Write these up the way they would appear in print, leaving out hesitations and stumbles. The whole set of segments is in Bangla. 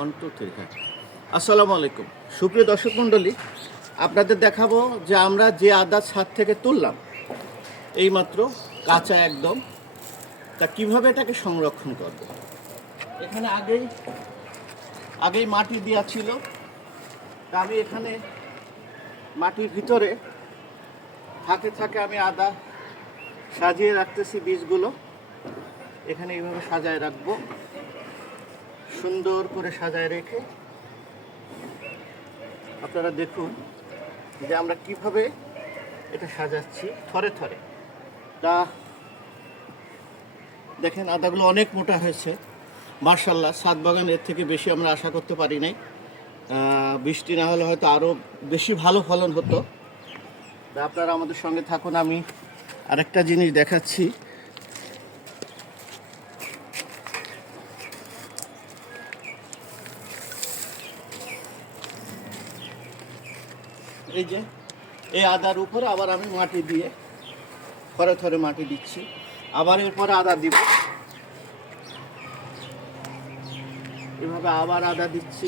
অন টু থ্রি, হ্যাঁ। আসসালামু আলাইকুম সুপ্রিয় দর্শক মণ্ডলী, আপনাদের দেখাবো যে আমরা যে আদা ছাদ থেকে তুললাম এইমাত্র, কাঁচা একদম, তা কিভাবে এটাকে সংরক্ষণ করব। এখানে আগেই মাটি দেওয়া ছিল, তা আমি এখানে মাটির ভিতরে থাকে আমি আদা সাজিয়ে রাখতেছি। বীজগুলো এখানে এইভাবে সাজায় রাখবো, সুন্দর করে সাজায় রেখে আপনারা দেখুন যে আমরা কিভাবে এটা সাজাচ্ছি থরে থরে। তা দেখেন আদাগুলো অনেক মোটা হয়েছে মার্শাল্লাহ। ছাদ বাগান এর থেকে বেশি আমরা আশা করতে পারি নাই। বৃষ্টি না হলে হয়তো আরও বেশি ভালো ফলন হতো। তা আপনারা আমাদের সঙ্গে থাকুন, আমি আরেকটা জিনিস দেখাচ্ছি। এই যে এই আদার উপরে আবার আমি মাটি দিয়ে থরে থরে মাটি দিচ্ছি, আবার এরপরে আদা দিব, এভাবে আবার আদা দিচ্ছি।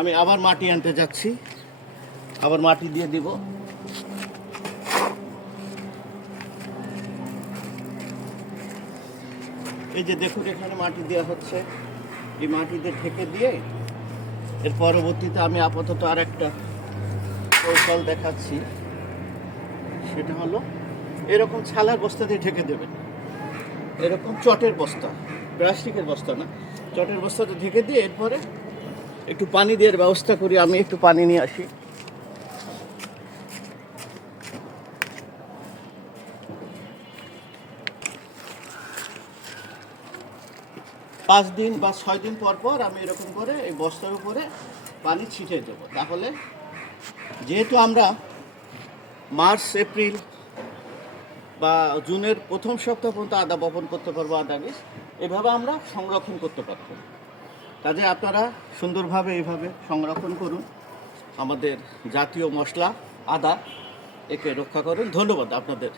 আমি আবার মাটি আনতে যাচ্ছি, আবার মাটি দিয়ে দিব। এই যে দেখুন এখানে মাটি দেওয়া হচ্ছে, এই মাটিতে ঢেকে দিয়ে এর পরবর্তীতে আমি আপাতত আর একটা কৌশল দেখাচ্ছি। সেটা হলো এরকম ছালার বস্তা দিয়ে ঢেকে দেবেন, এরকম চটের বস্তা, প্লাস্টিকের বস্তা না, চটের বস্তাটা ঢেকে দিয়ে এরপরে একটু পানি দেওয়ার ব্যবস্থা করি। আমি একটু পানি নিয়ে আসি। পাঁচ দিন বা 6 দিন পর পর আমি এরকম করে এই বস্তার উপরে পানি ছিটিয়ে দেবো। তাহলে যেহেতু আমরা মার্চ এপ্রিল বা জুনের প্রথম সপ্তাহ পর্যন্ত আদা বপন করতে পারবো, আদা বীজ এভাবে আমরা সংরক্ষণ করতে পারবো। কাজে আপনারা সুন্দরভাবে এইভাবে সংরক্ষণ করুন। আমাদের জাতীয় মশলা আদা, একে রক্ষা করুন। ধন্যবাদ আপনাদের।